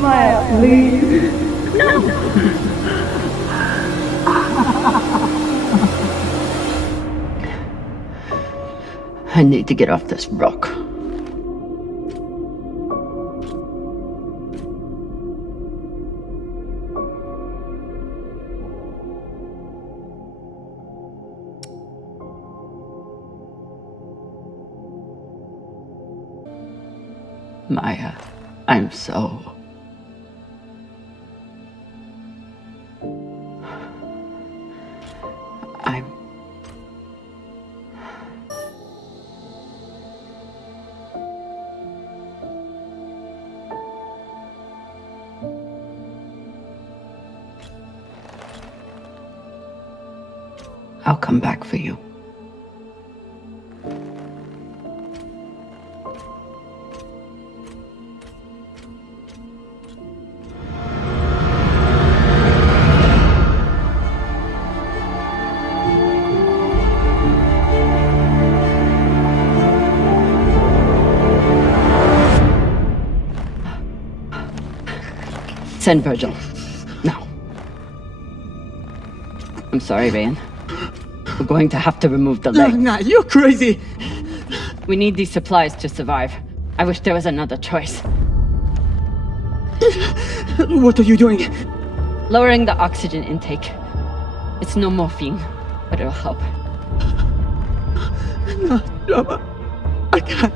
Maya, please. No! I need to get off this rock. Maya, I'm so... I'll come back for you. Send Virgil. Now. I'm sorry, Ryan. We're going to have to remove the leg. Nah, you're crazy! We need these supplies to survive. I wish there was another choice. What are you doing? Lowering the oxygen intake. It's no morphine, but it'll help. No, Drama. I can't.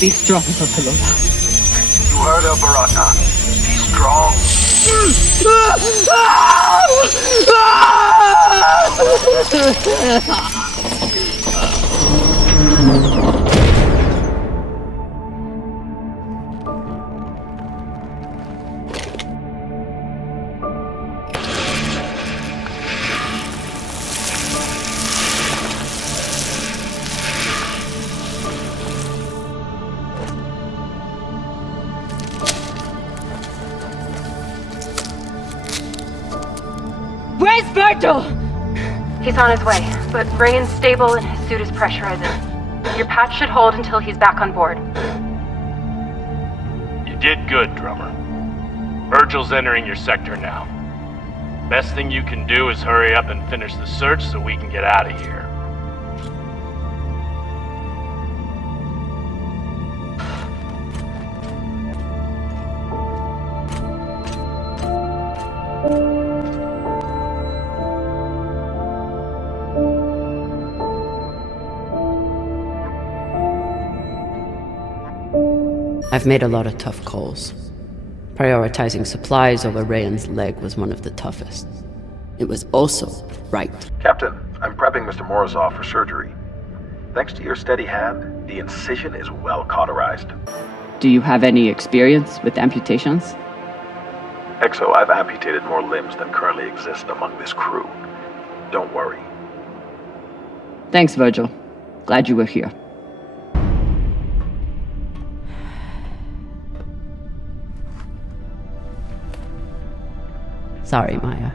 Be strong, Telltale. You heard her, Baraka. Be strong. Where's Virgil? He's on his way, but Ryan's stable and his suit is pressurizing. Your patch should hold until he's back on board. You did good, Drummer. Virgil's entering your sector now. Best thing you can do is hurry up and finish the search so we can get out of here. I've made a lot of tough calls. Prioritizing supplies over Ryan's leg was one of the toughest. It was also right. Captain, I'm prepping Mr. Morozov for surgery. Thanks to your steady hand, the incision is well cauterized. Do you have any experience with amputations? Exo, I've amputated more limbs than currently exist among this crew. Don't worry. Thanks, Virgil. Glad you were here. Sorry, Maya.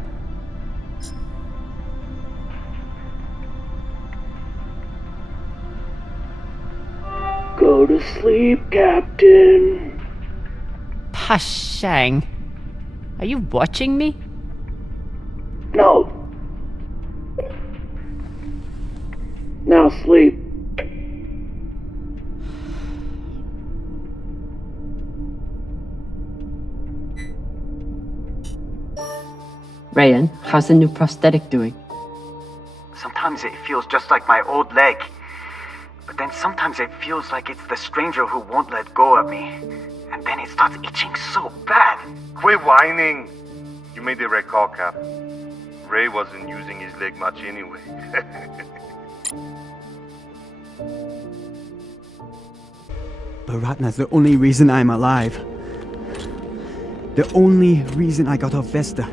Go. Go to sleep, Captain. Pashang. Are you watching me? No. Now sleep. Ryan, how's the new prosthetic doing? Sometimes it feels just like my old leg. But then sometimes it feels like it's the stranger who won't let go of me. And then it starts itching so bad. Quit whining. You made the right call, Cap. Ray wasn't using his leg much anyway. But Ratna's the only reason I'm alive. The only reason I got off Vesta.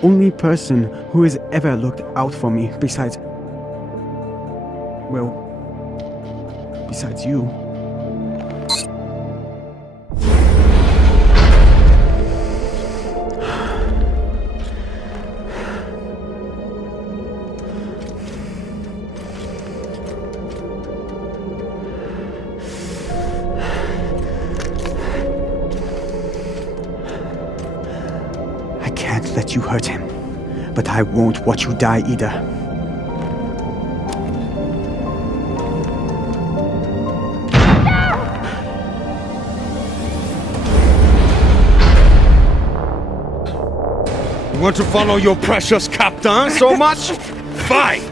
Only person who has ever looked out for me besides... well, besides you. I can't let you hurt him, but I won't watch you die either. You want to follow your precious captain so much? Fine!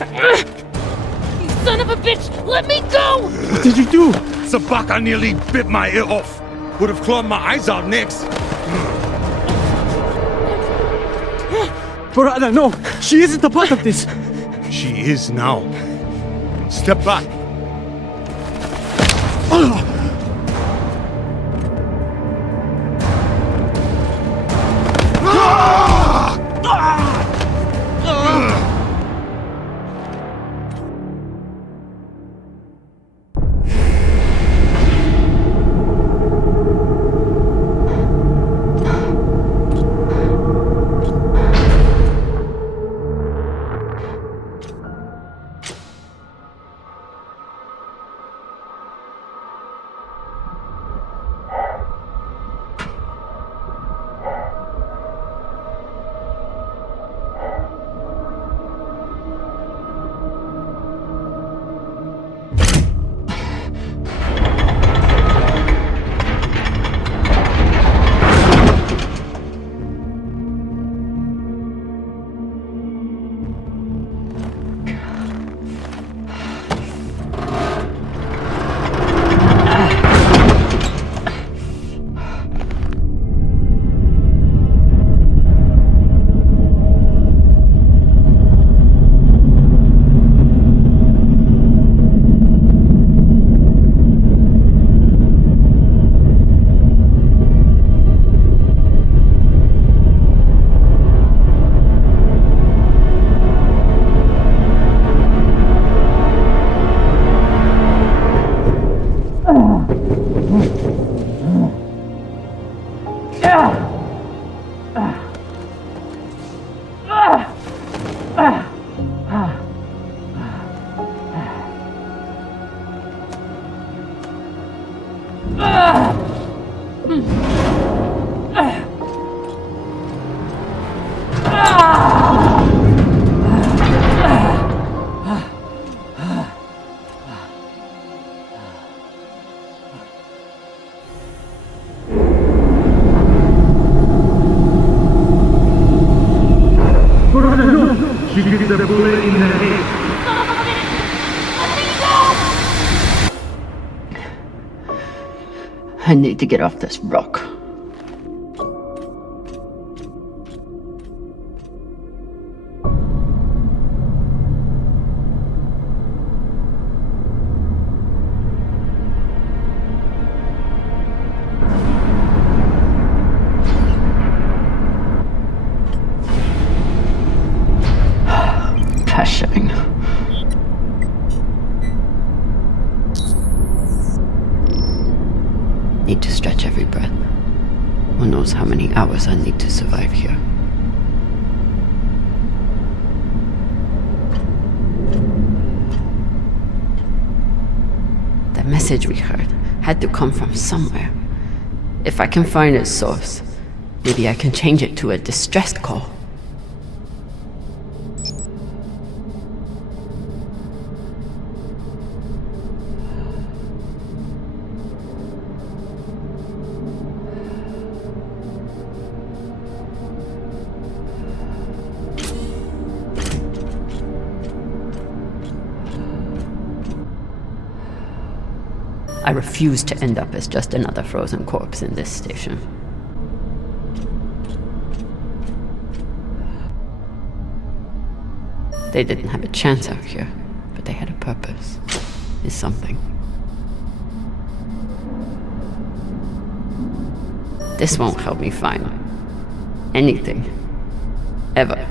You son of a bitch! Let me go! What did you do? Sabaka nearly bit my ear off. Would have clawed my eyes out next. But Ratna, no! She isn't a part of this! She is now. Step back. I need to get off this rock. Pashang. Need to stretch every breath. Who knows how many hours I need to survive here. message we heard had to come from somewhere. If I can find its source, maybe I can change it to a distress call. I refuse to end up as just another frozen corpse in this station. They didn't have a chance out here, but they had a purpose. Is something. This won't help me find anything. Ever.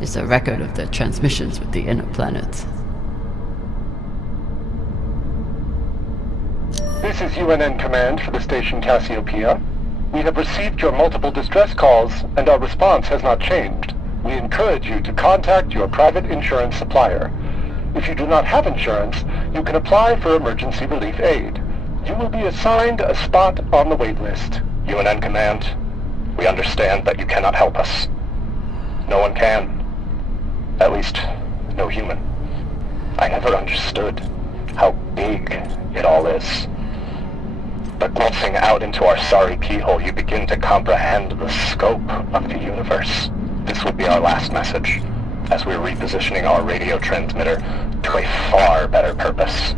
It's a record of the transmissions with the inner planets. This is UNN Command for the station Cassiopeia. We have received your multiple distress calls, and our response has not changed. We encourage you to contact your private insurance supplier. If you do not have insurance, you can apply for emergency relief aid. You will be assigned a spot on the wait list. UNN Command, we understand that you cannot help us. No one can. At least, no human. I never understood how big it all is. But glimpsing out into our sorry keyhole, you begin to comprehend the scope of the universe. This will be our last message, as we're repositioning our radio transmitter to a far better purpose.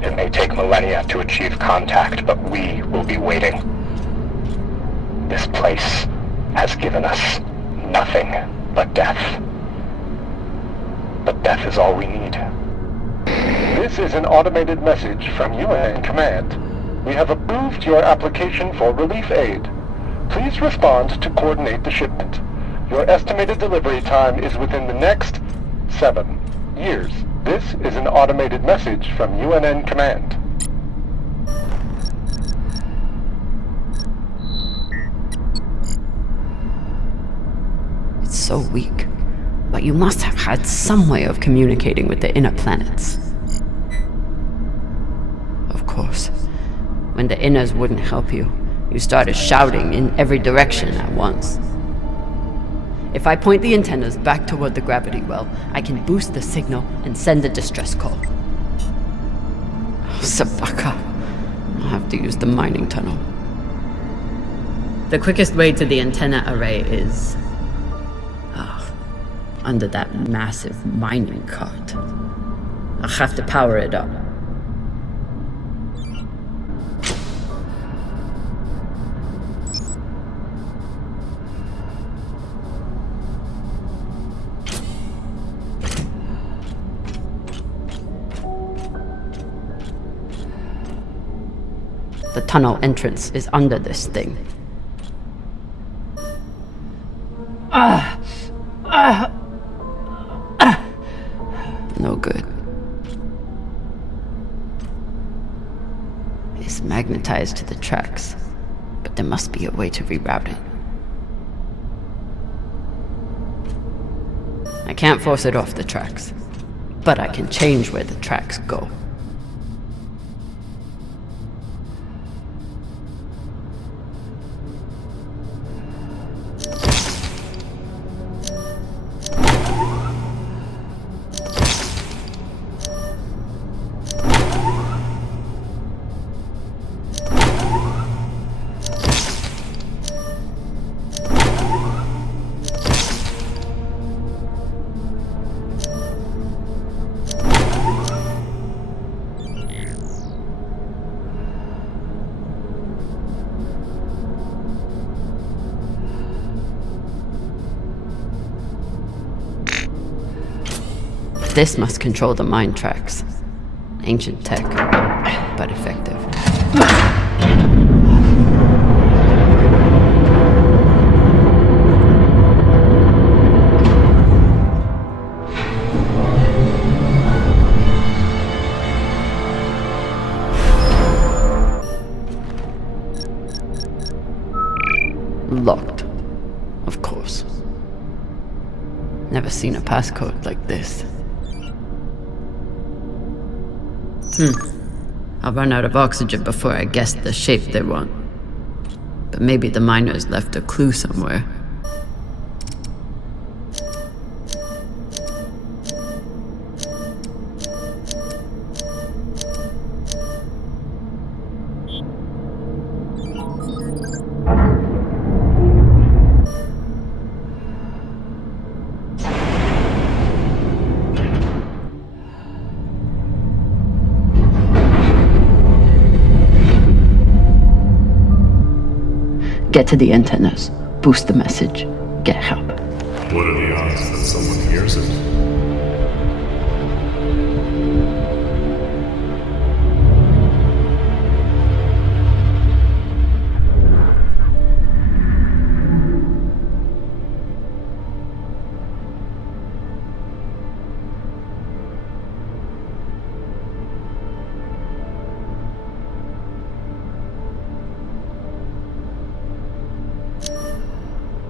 It may take millennia to achieve contact, but we will be waiting. This place has given us nothing but death. But death is all we need. This is an automated message from UNN Command. We have approved your application for relief aid. Please respond to coordinate the shipment. Your estimated delivery time is within the next 7 years. This is an automated message from UNN Command. It's so weak. But you must have had some way of communicating with the inner planets. Of course, when the inners wouldn't help you, you started shouting in every direction at once. If I point the antennas back toward the gravity well, I can boost the signal and send a distress call. Oh, Sabaka. I'll have to use the mining tunnel. The quickest way to the antenna array is under that massive mining cart. I'll have to power it up. The tunnel entrance is under this thing. No good. It's magnetized to the tracks, but there must be a way to reroute it. I can't force it off the tracks, but I can change where the tracks go. This must control the mine tracks. Ancient tech, but effective. Locked. Of course. Never seen a passcode like this. I'll run out of oxygen before I guess the shape they want. But maybe the miners left a clue somewhere. Get to the antennas, boost the message, get help. What are the odds that someone hears it?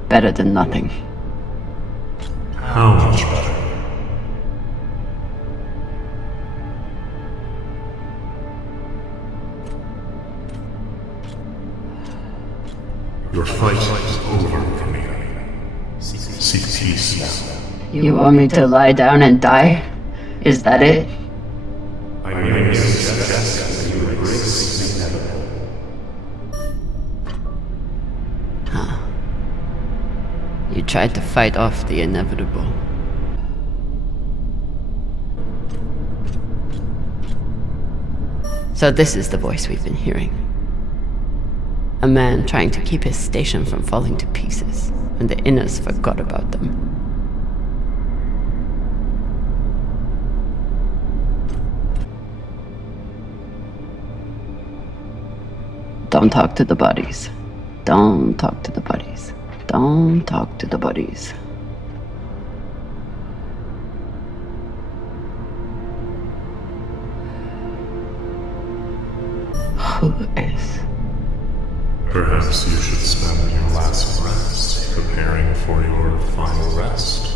Better than nothing. How much better? Your fight is over for me. Seek peace now. You want me to lie down and die? Is that it? I merely suggest that you embrace the inevitable. You tried to fight off the inevitable. So this is the voice we've been hearing. A man trying to keep his station from falling to pieces, and the Inners forgot about them. Don't talk to the bodies. Don't talk to the bodies. Don't talk to the bodies. Who is? Perhaps you should spend your last rest preparing for your final rest.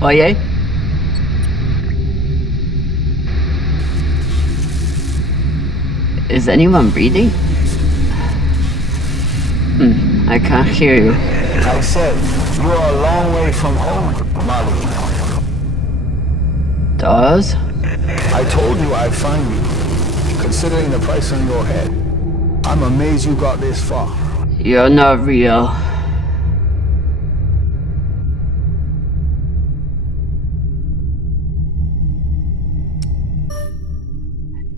Oye? Is anyone reading? I can't hear you. I said, you are a long way from home, Molly. Dawes? I told you I'd find you, considering the price on your head. I'm amazed you got this far. You're not real.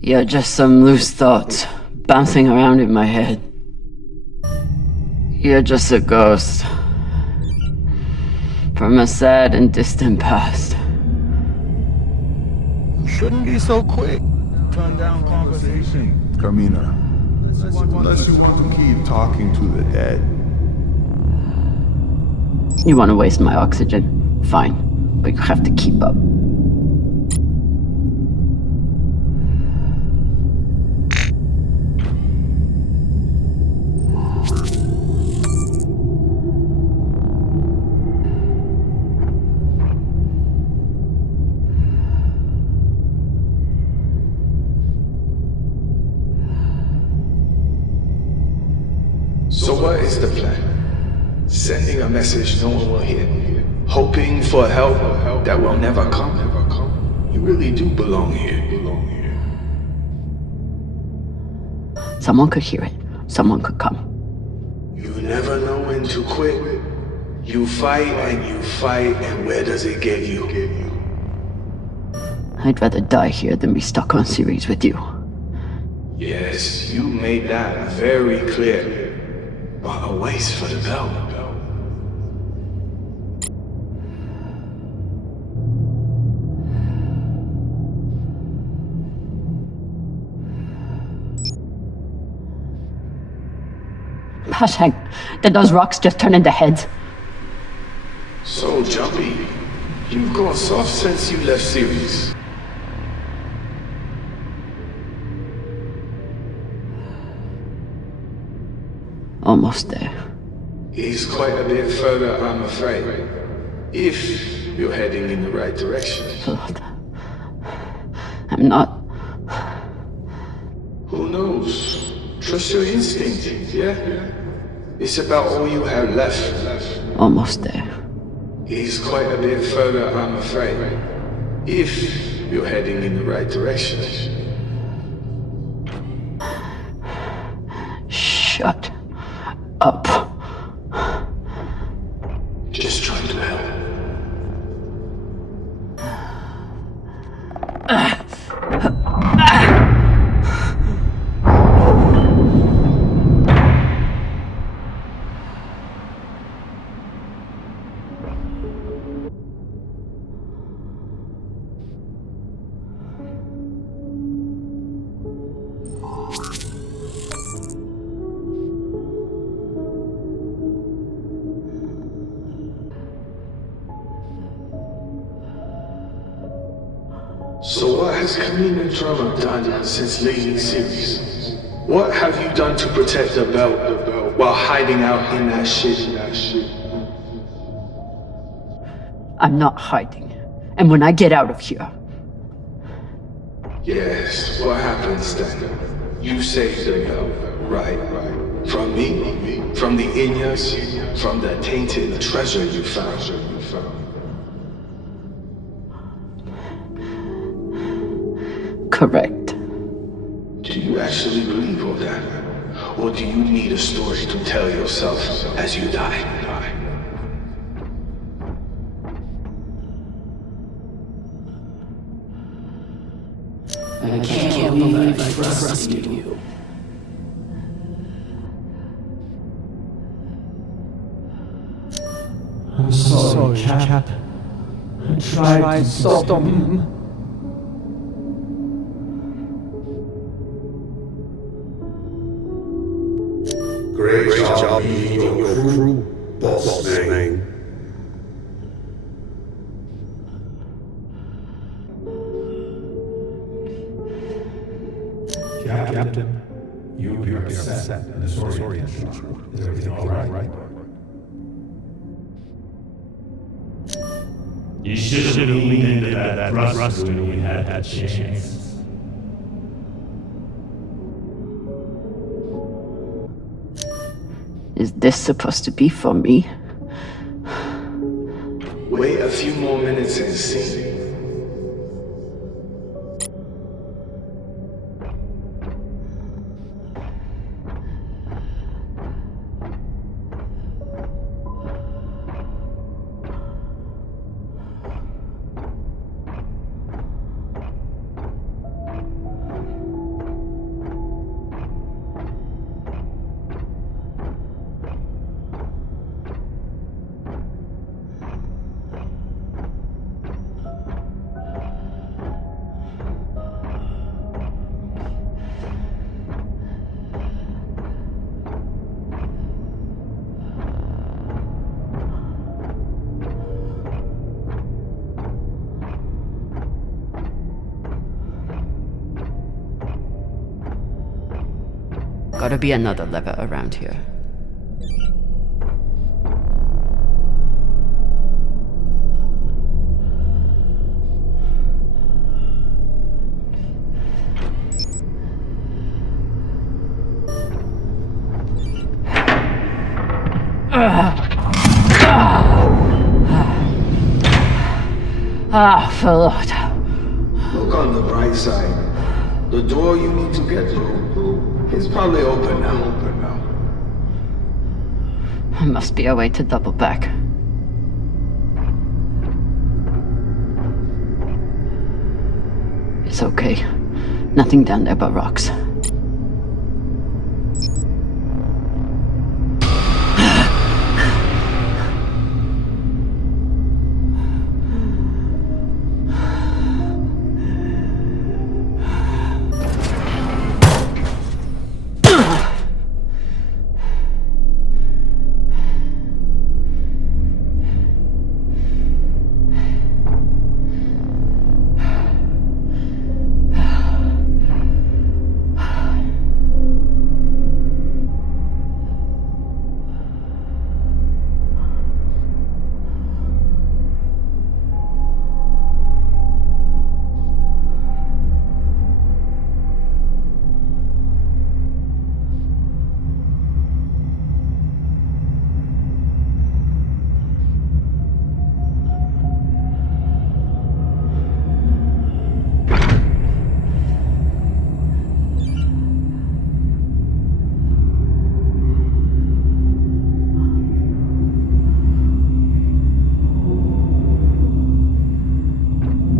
You're just some loose thoughts bouncing around in my head. You're just a ghost from a sad and distant past. You shouldn't be so quick. Turn down conversation. Carmina, unless you want to keep talking to the dead. You want to waste my oxygen? Fine, but you have to keep up. So what is the plan? Sending a message no one will hear, hoping for help that will never come. You really do belong here. Someone could hear it. Someone could come. You never know when to quit. You fight, and where does it get you? I'd rather die here than be stuck on series with you. Yes, you made that very clear. But a waste for the bell. But did those rocks just turn into heads? So, Jumpy, you've gone soft since you left Series. Almost there. He's quite a bit further, I'm afraid. If you're heading in the right direction. But I'm not. Who knows? Trust your instinct, yeah? It's about all you have left. Almost there. He's quite a bit further, I'm afraid. If you're heading in the right direction. Shut up. Just trying to help. So what has Kamina Drama done since leaving Series? What have you done to protect the belt while hiding out in that shit? I'm not hiding. And when I get out of here... Yes, what happens then? You saved the belt, right? From me? From the Inyas? From the tainted treasure you found? Correct. Do you actually believe all that? Or do you need a story to tell yourself as you die? I can't believe I trusted you. I'm sorry, Cap. I tried to stop him. Great job being your crew, boss man. Captain, you appear upset and disoriented. Is everything all right? You should have leaned into that thrust when we had that chance. Is this supposed to be for me? Wait a few more minutes and see. Gotta be another lever around here. Lord. Look on the bright side. The door you need to get through is probably open now. There must be a way to double back. It's okay. Nothing down there but rocks.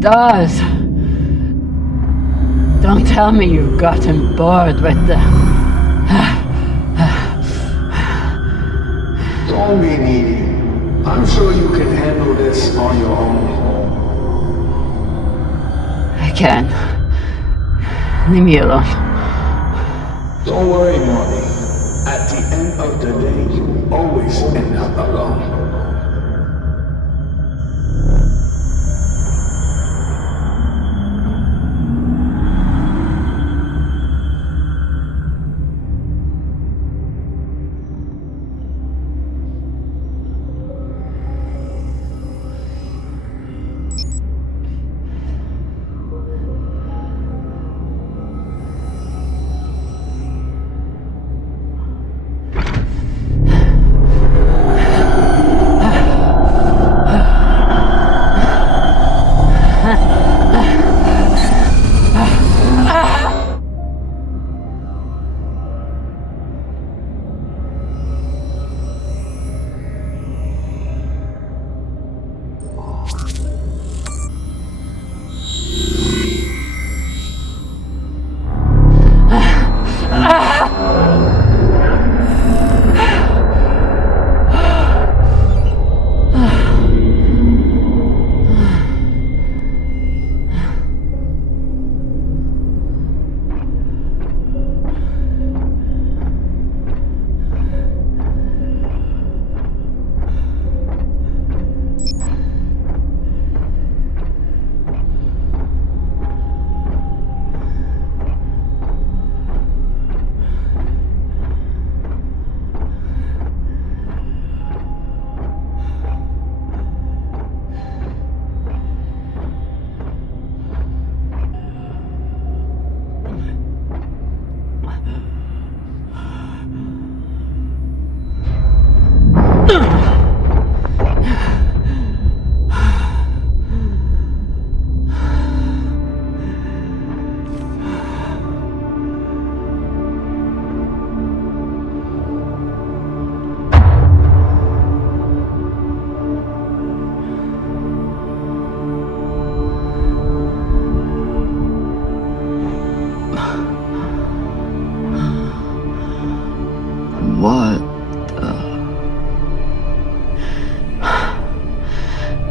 does. Don't tell me you've gotten bored with the... Don't be needy. I'm sure you can handle this on your own. I can. Leave me alone. Don't worry, Molly. At the end of the day, you always end up alone.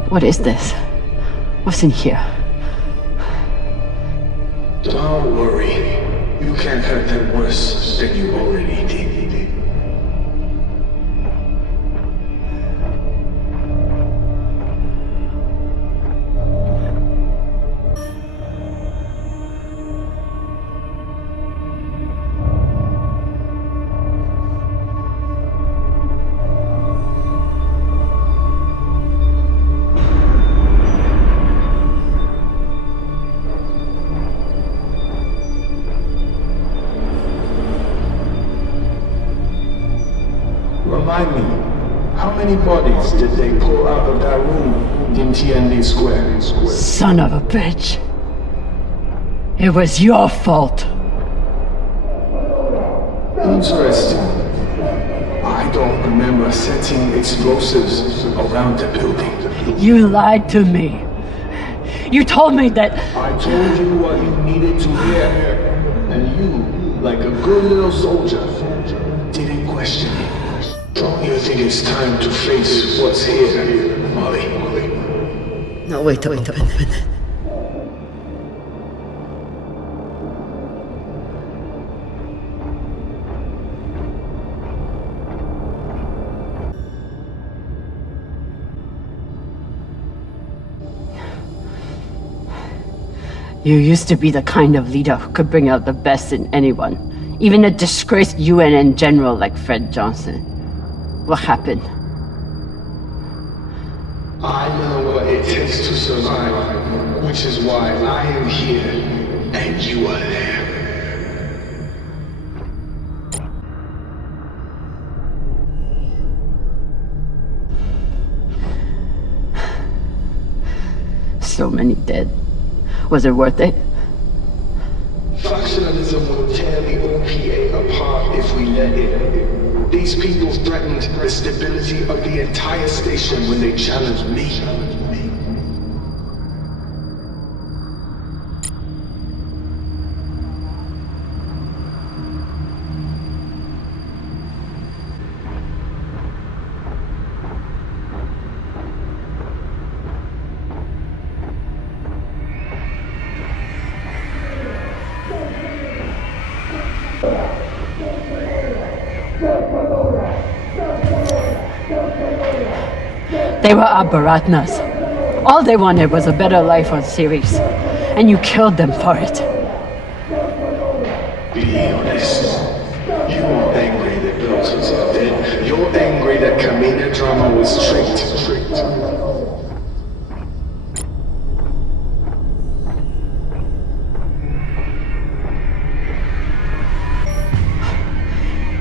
What is this? What's in here? Don't worry. You can't hurt them worse than you already did. Remind me, how many bodies did they pull out of that room in TND Square? Son of a bitch. It was your fault. Interesting. I don't remember setting explosives around the building. You lied to me. You told me that... I told you what you needed to hear. And you, like a good little soldier, didn't question it. Don't you think it's time to face what's here, Molly? No, wait a minute. You used to be the kind of leader who could bring out the best in anyone, even a disgraced UNN general like Fred Johnson. What happened? I know what it takes to survive, which is why I am here and you are there. So many dead. Was it worth it? Factionalism will tear the OPA apart if we let it. These people threatened the stability of the entire station when they challenged me. They were our Bharatnas. All they wanted was a better life on Ceres, and you killed them for it. Be honest. You are angry that Belters are dead. You're angry that Kamina Drama was tricked.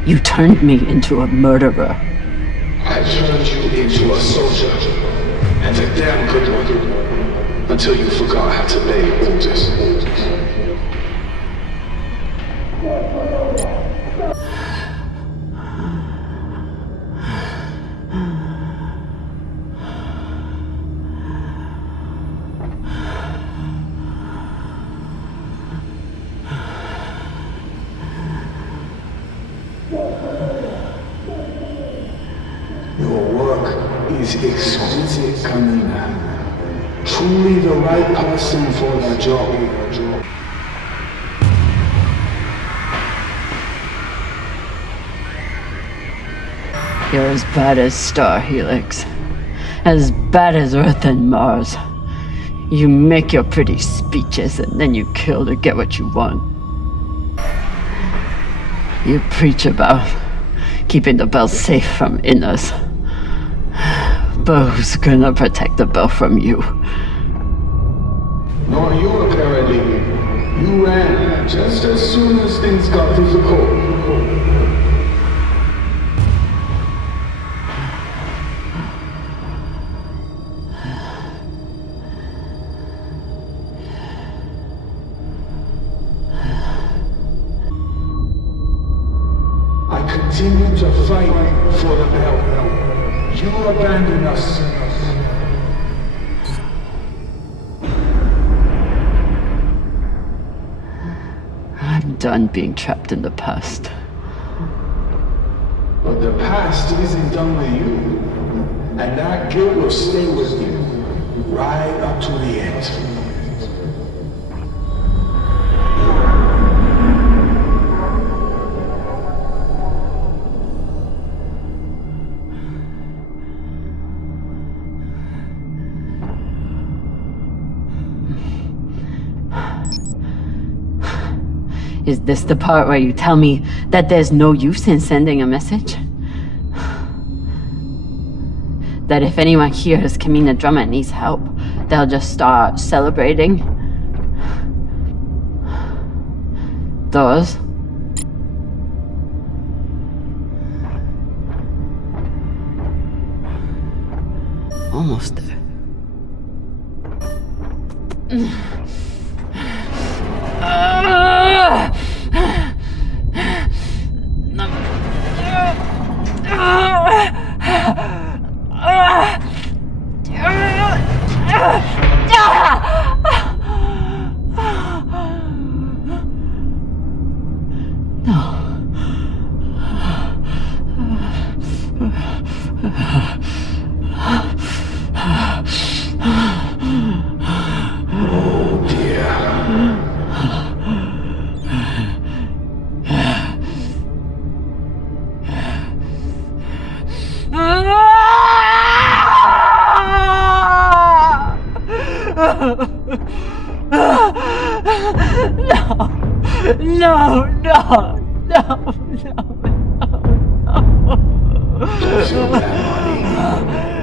You turned me into a murderer. I turned you into a soldier, and a damn good one, until you forgot how to obey orders. Is exquisite, Kamina. Truly the right person for the job. You're as bad as Star Helix. As bad as Earth and Mars. You make your pretty speeches and then you kill to get what you want. You preach about keeping the bell safe from inners. But who's gonna protect the bell from you? Nor you, apparently. You ran just as soon as things got difficult. I continue to fight for the bell. You abandoned us. I'm done being trapped in the past. But the past isn't done with you. And that guilt will stay with you. Right up to the end. Is this the part where you tell me that there's no use in sending a message? That if anyone hears Kamina Drama needs help, they'll just start celebrating? Those? Almost there.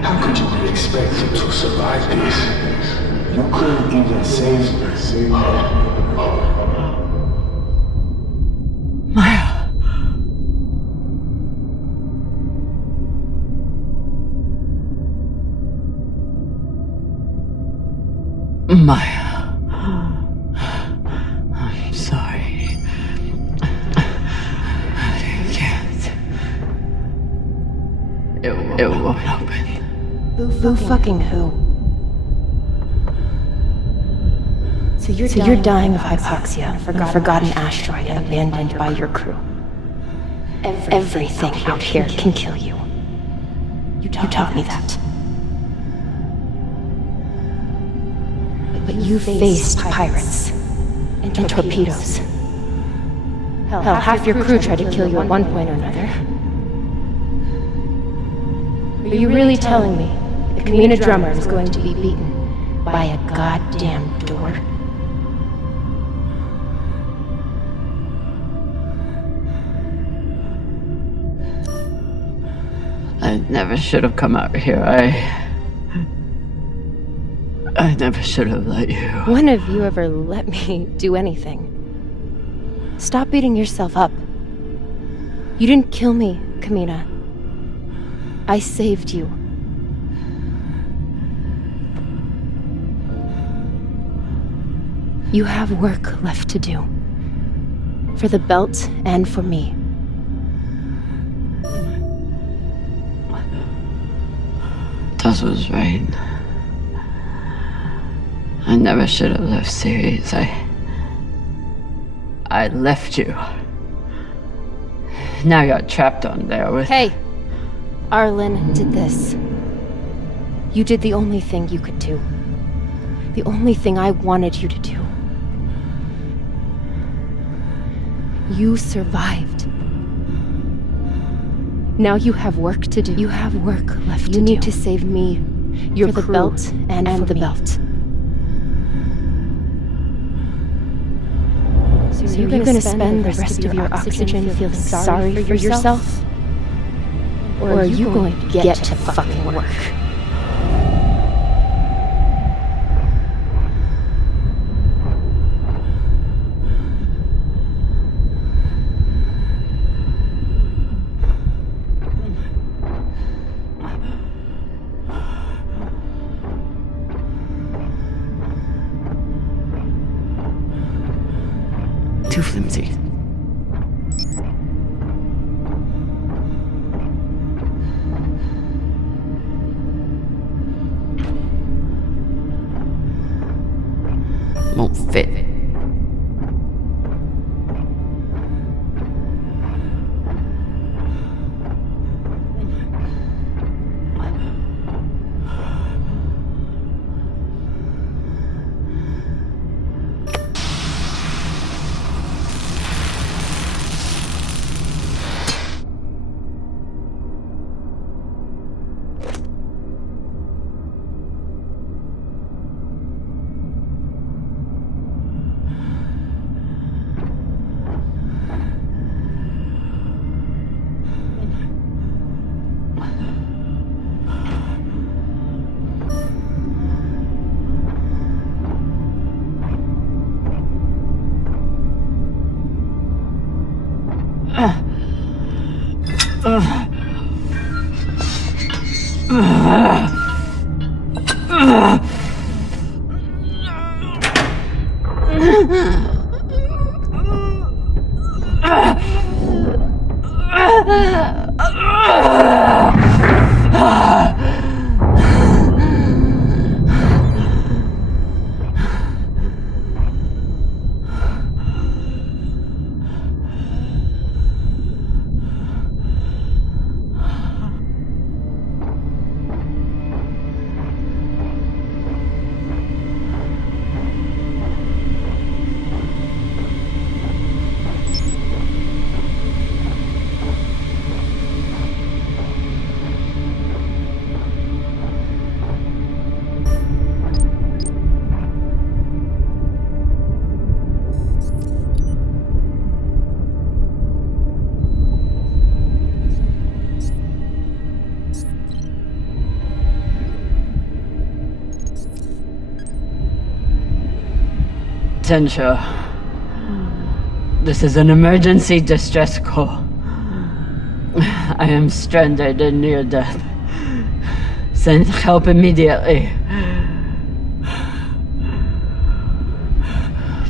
How could you be expected to survive this? You couldn't even save Maya. Maya. I'm sorry. I can't. It won't open. Who fucking who? So you're dying of hypoxia on a forgotten asteroid abandoned by your crew. Everything out here can kill you. You taught me that. But you faced pirates and torpedoes. Hell, half your crew tried to kill you at one point or another. Are you really telling me Kamina Drummer is going to be beaten by a goddamn door. I never should have come out here. I never should have let you. When have you ever let me do anything? Stop beating yourself up. You didn't kill me, Kamina. I saved you. You have work left to do. For the belt and for me. Tess was right. I never should have left Series. I left you. Now you're trapped on there with... Hey! Arlen did this. You did the only thing you could do. The only thing I wanted you to do. You survived. Now you have work to do. You have work left to do. You need to save me, your crew, the belt, and for the belt. So you're gonna spend the rest of your oxygen feeling sorry for yourself? Or are you going to get to fucking work? Too flimsy. Won't fit. Tento, this is an emergency distress call. I am stranded and near death. Send help immediately.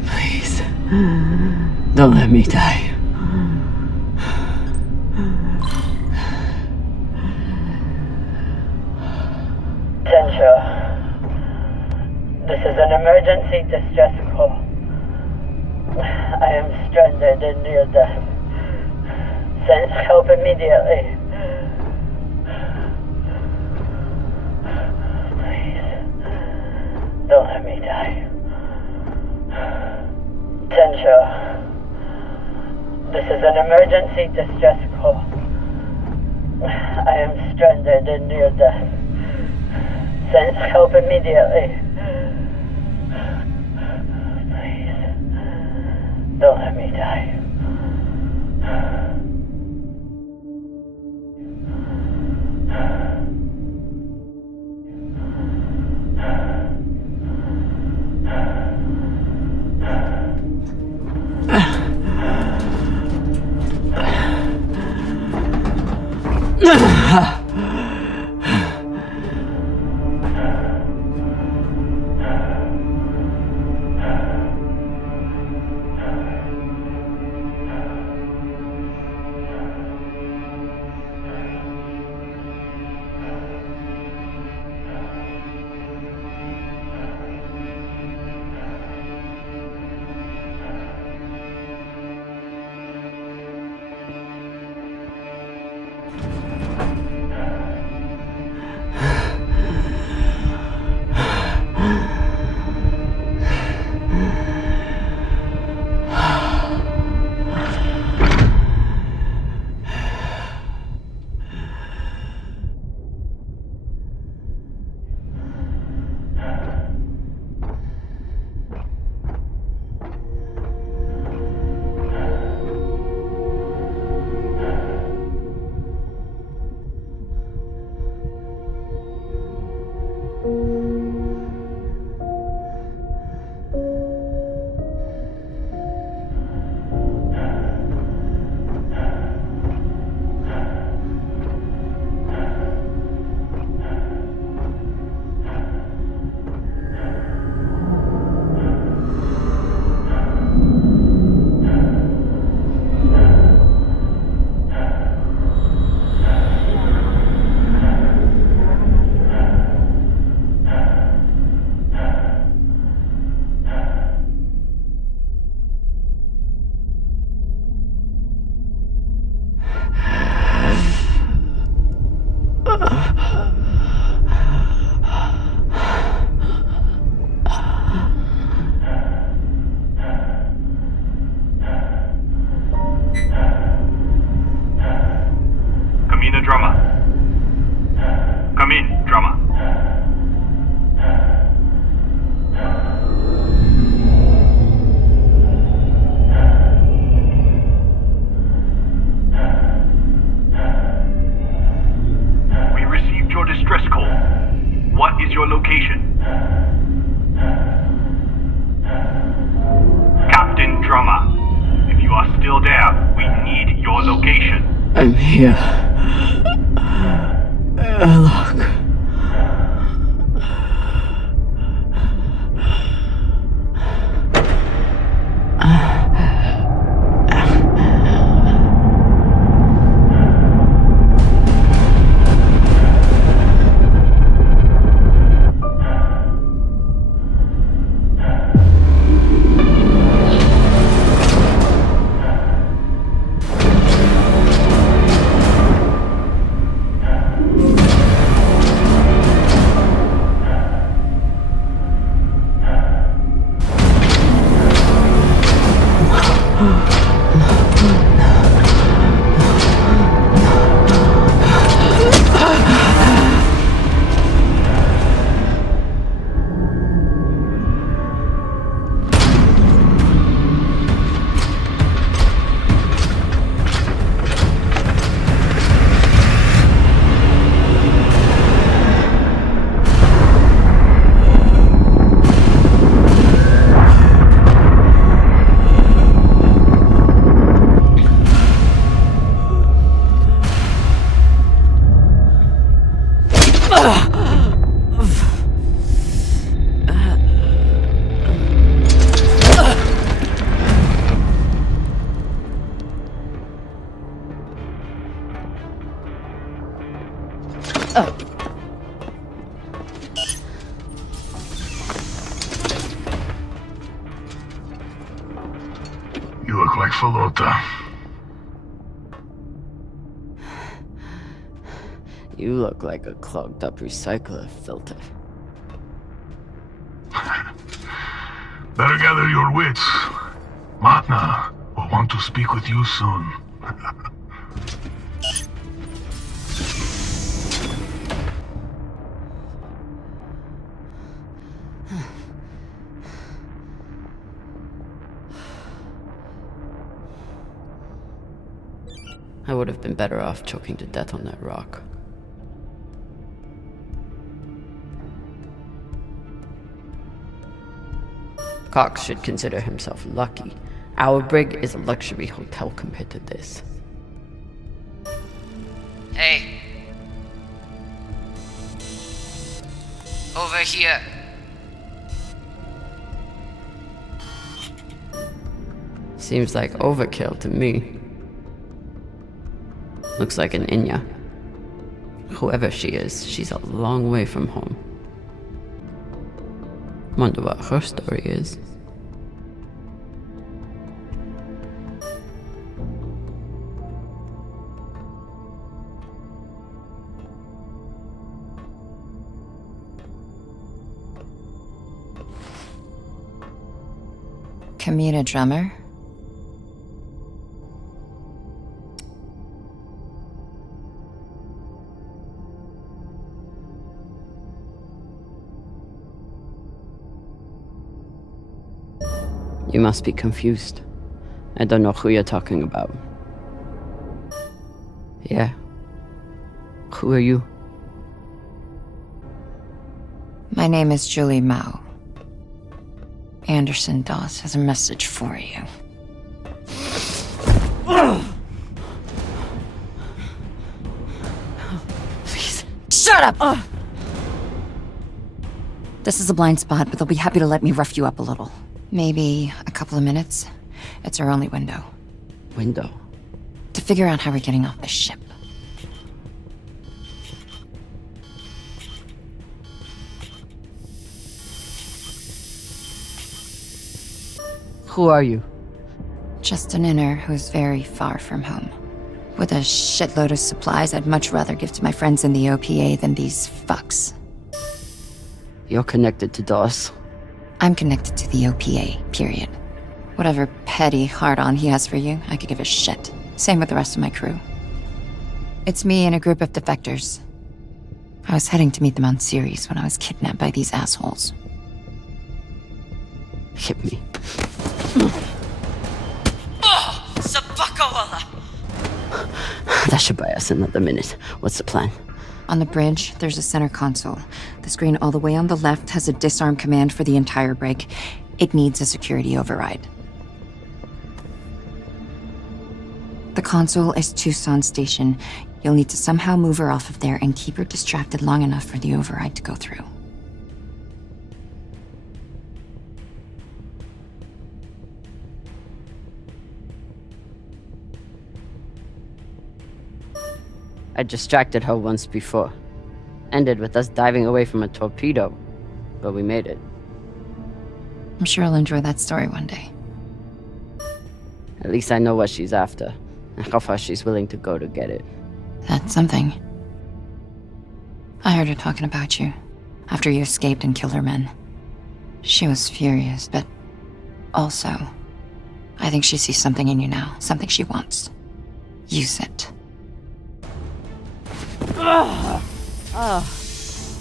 Please, don't let me die. Tento, this is an emergency distress call. I am stranded and near death. Send help immediately. Please, don't let me die. Tento, this is an emergency distress call. I am stranded and near death. Send help immediately. Please. Don't let me die. I'm here. Look. You look like Falota. You look like a clogged up recycler filter. Better gather your wits. Matna will want to speak with you soon. I would have been better off choking to death on that rock. Cox should consider himself lucky. Our brig is a luxury hotel compared to this. Hey. Over here. Seems like overkill to me. Looks like an Inya. Whoever she is, she's a long way from home. Wonder what her story is. Kamina drummer? You must be confused. I don't know who you're talking about. Yeah. Who are you? My name is Julie Mao. Anderson Dawes has a message for you. Please. Shut up! This is a blind spot, but they'll be happy to let me rough you up a little. Maybe a couple of minutes. It's our only window. Window? To figure out how we're getting off the ship. Who are you? Just an inner who's very far from home. With a shitload of supplies I'd much rather give to my friends in the OPA than these fucks. You're connected to Dawes. I'm connected to the OPA, period. Whatever petty hard-on he has for you, I could give a shit. Same with the rest of my crew. It's me and a group of defectors. I was heading to meet them on Ceres when I was kidnapped by these assholes. Hit me. Oh! Sabakawala! That should buy us another minute. What's the plan? On the bridge, there's a center console. The screen all the way on the left has a disarm command for the entire brig. It needs a security override. The console is Tucson Station. You'll need to somehow move her off of there and keep her distracted long enough for the override to go through. I distracted her once before. Ended with us diving away from a torpedo. But we made it. I'm sure I'll enjoy that story one day. At least I know what she's after, and how far she's willing to go to get it. That's something. I heard her talking about you, after you escaped and killed her men. She was furious, but also, I think she sees something in you now, something she wants. Use it.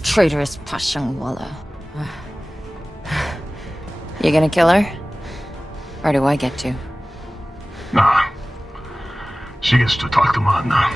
Traitorous Pashangwala. You gonna kill her? Or do I get to? Nah. She gets to talk to Madna.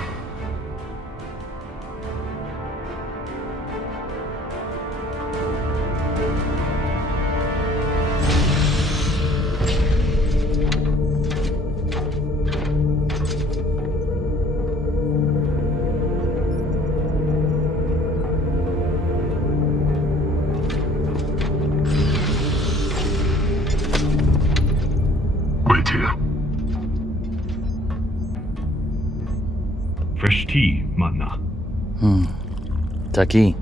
Fresh tea, Madna. Taki.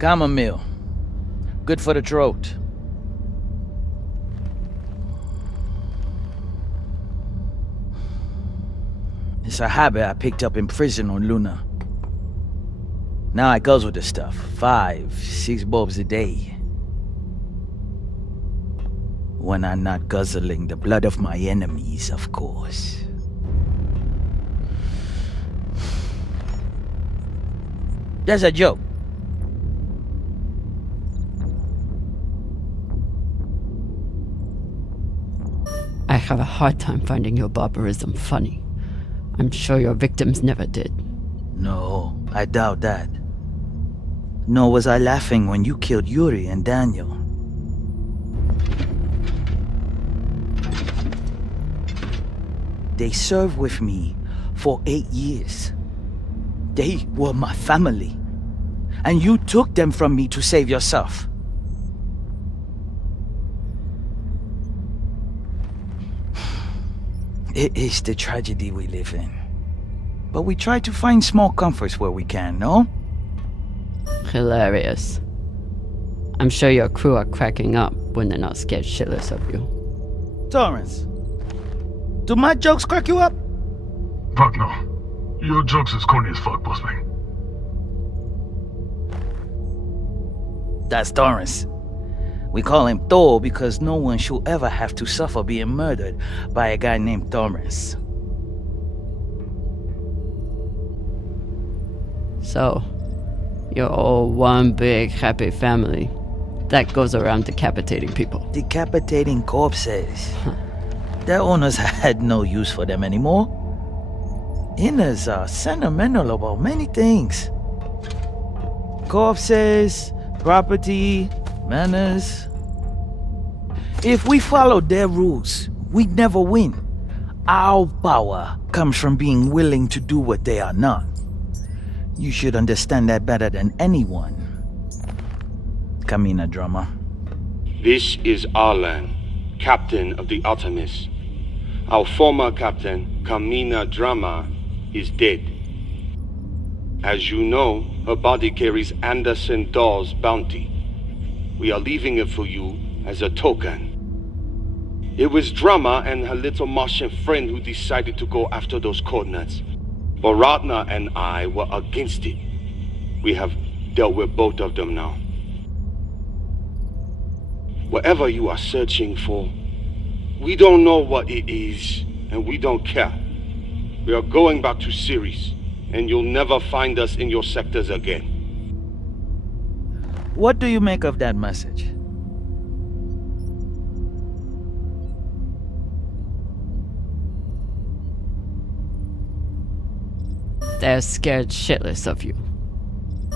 Chamomile. Good for the throat. It's a habit I picked up in prison on Luna. Now I guzzle the stuff. 5, 6 bulbs a day. When I'm not guzzling the blood of my enemies, of course. That's a joke. I have a hard time finding your barbarism funny. I'm sure your victims never did. No, I doubt that. Nor was I laughing when you killed Yuri and Daniel. They served with me for 8 years. They were my family. And you took them from me to save yourself. It is the tragedy we live in. But we try to find small comforts where we can, no? Hilarious. I'm sure your crew are cracking up when they're not scared shitless of you. Torrance, do my jokes crack you up? Fuck no. Your jokes is corny as fuck, boss man. That's Torrance. We call him Thor because no one should ever have to suffer being murdered by a guy named Torrance. So, you're all one big happy family that goes around decapitating people. Decapitating corpses. Their owners had no use for them anymore. Inners are sentimental about many things. Corpses, property, manners. If we followed their rules, we'd never win. Our power comes from being willing to do what they are not. You should understand that better than anyone. Kamina Drama. This is Arlan, captain of the Artemis. Our former captain, Kamina Drama, is dead. As you know, her body carries Anderson Dawes' bounty. We are leaving it for you as a token. It was Drama and her little Martian friend who decided to go after those coordinates. But Ratna and I were against it. We have dealt with both of them now. Whatever you are searching for, we don't know what it is, and we don't care. We are going back to Ceres, and you'll never find us in your sectors again. What do you make of that message? They're scared shitless of you.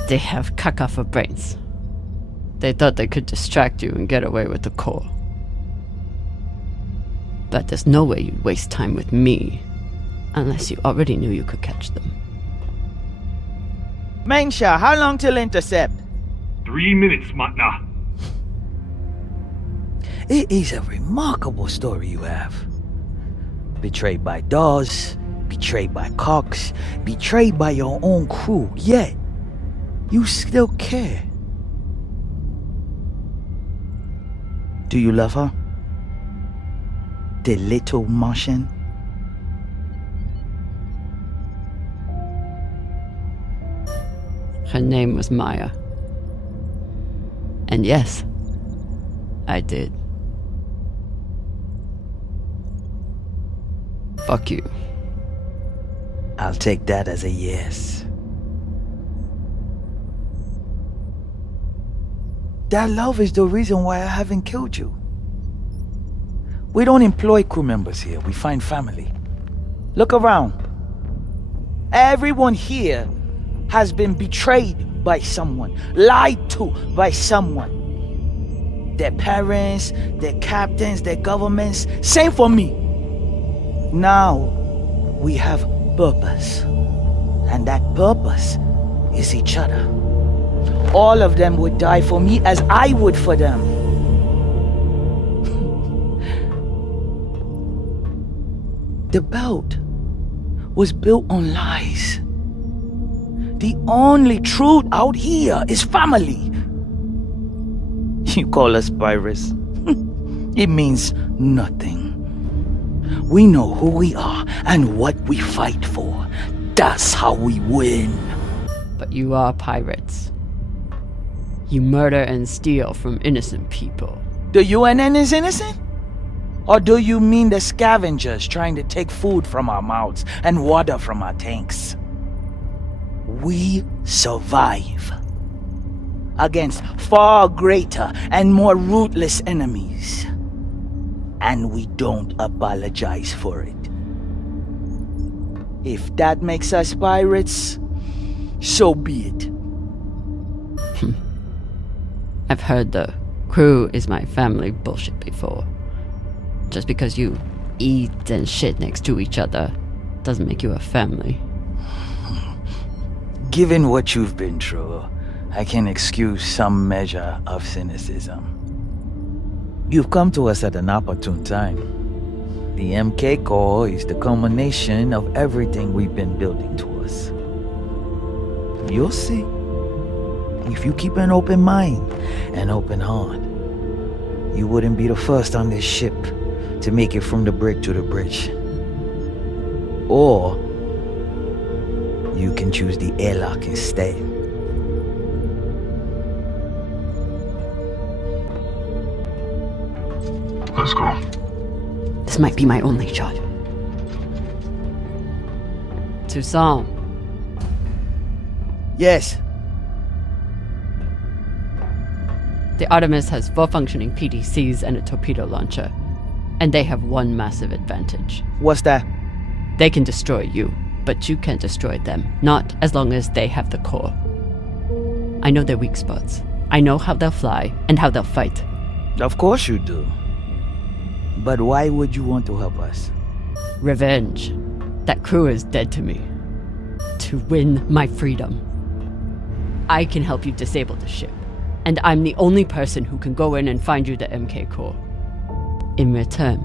They have caca for brains. They thought they could distract you and get away with the core. But there's no way you'd waste time with me unless you already knew you could catch them. Mensha, how long till intercept? 3 minutes, Matna. It is a remarkable story you have. Betrayed by Dawes, betrayed by Cox, betrayed by your own crew, yet you still care. Do you love her? The little Martian? Her name was Maya. And yes, I did. Fuck you. I'll take that as a yes. That love is the reason why I haven't killed you. We don't employ crew members here, we find family. Look around. Everyone here has been betrayed by someone, lied to by someone. Their parents, their captains, their governments, same for me. Now, we have purpose. And that purpose is each other. All of them would die for me as I would for them. The belt was built on lies. The only truth out here is family. You call us pirates. It means nothing. We know who we are and what we fight for. That's how we win. But you are pirates. You murder and steal from innocent people. The UNN is innocent? Or do you mean the scavengers trying to take food from our mouths and water from our tanks? We survive against far greater and more ruthless enemies. and we don't apologize for it. If that makes us pirates, so be it. I've heard the crew is my family bullshit before. Just because you eat and shit next to each other doesn't make you a family. Given what you've been through, I can excuse some measure of cynicism. You've come to us at an opportune time. The MK Core is the culmination of everything we've been building towards. You'll see. If you keep an open mind and open heart, you wouldn't be the first on this ship to make it from the brig to the bridge. Or you can choose the airlock instead. Let's go. This might be my only shot. Toussaint. Yes. The Artemis has 4 functioning PDCs and a torpedo launcher. And they have one massive advantage. What's that? They can destroy you, but you can't destroy them. Not as long as they have the core. I know their weak spots. I know how they'll fly and how they'll fight. Of course you do. But why would you want to help us? Revenge. That crew is dead to me. To win my freedom. I can help you disable the ship. And I'm the only person who can go in and find you the MK core. In return,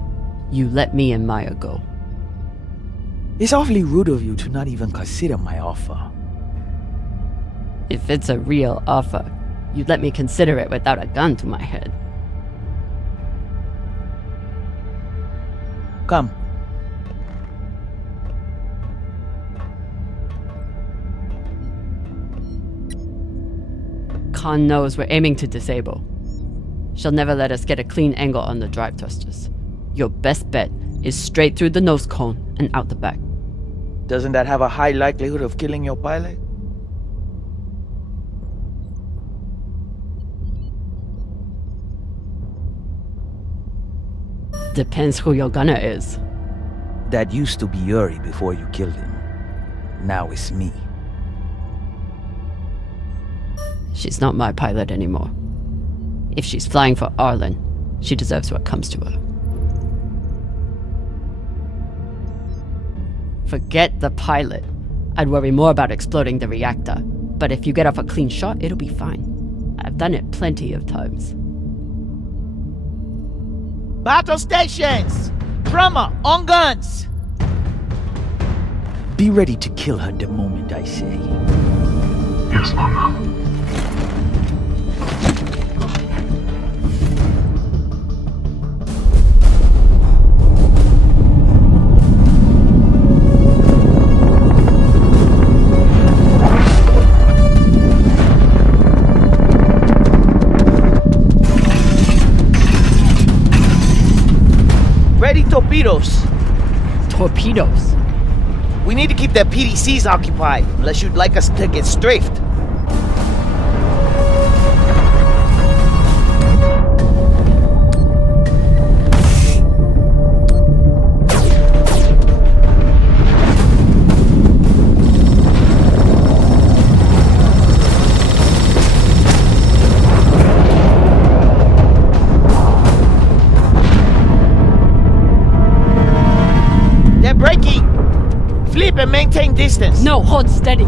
you let me and Maya go. It's awfully rude of you to not even consider my offer. If it's a real offer, you'd let me consider it without a gun to my head. Come. Khan knows we're aiming to disable. She'll never let us get a clean angle on the drive thrusters. Your best bet is straight through the nose cone and out the back. Doesn't that have a high likelihood of killing your pilot? Depends who your gunner is. That used to be Yuri before you killed him. Now it's me. She's not my pilot anymore. If she's flying for Arlen, she deserves what comes to her. Forget the pilot. I'd worry more about exploding the reactor. But if you get off a clean shot, it'll be fine. I've done it plenty of times. Battle stations! Drummer, on guns! Be ready to kill her the moment I say. Yes, Mama. Ready torpedoes. Torpedoes? We need to keep their PDCs occupied, unless you'd like us to get strafed. And maintain distance. No, hold steady.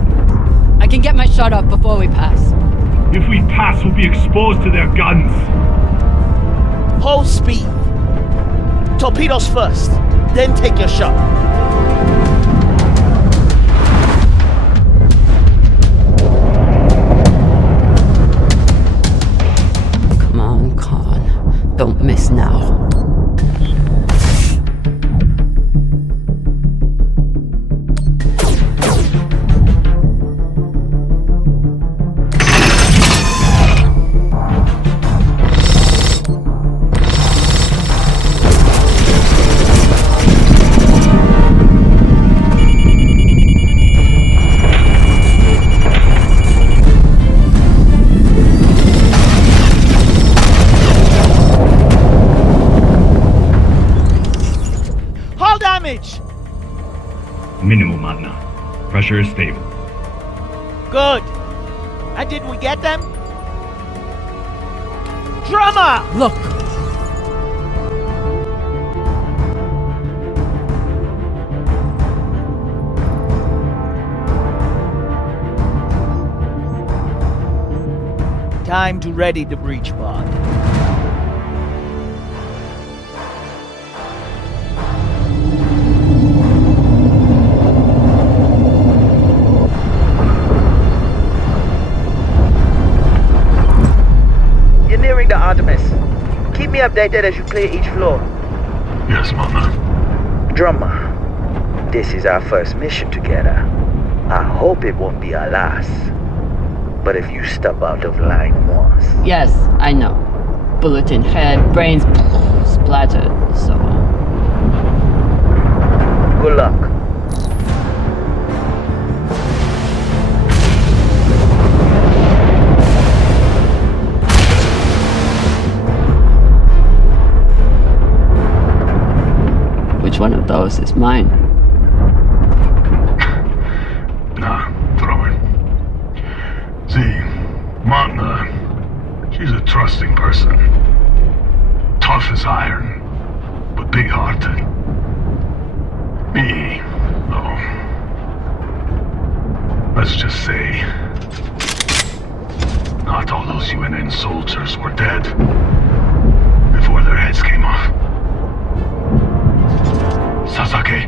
I can get my shot off before we pass. If we pass, we'll be exposed to their guns. Hold speed. Torpedoes first, then take your shot. Come on, Khan. Don't miss now. pressure is stable. Good. And did we get them? Drama! Look! Time to ready the breach pod. You're nearing the Artemis. Keep me updated as you clear each floor. Yes, Mama. Drummer, this is our first mission together. I hope it won't be our last. But if you step out of line once... Yes, I know. Bullet in head, brains splattered, so on. Good luck. Which one of those is mine? Nah, throw it. See, Mama, she's a trusting person. Tough as iron, but big-hearted. Me, though, let's just say, not all those UNN soldiers were dead before their heads came off. Sasaki,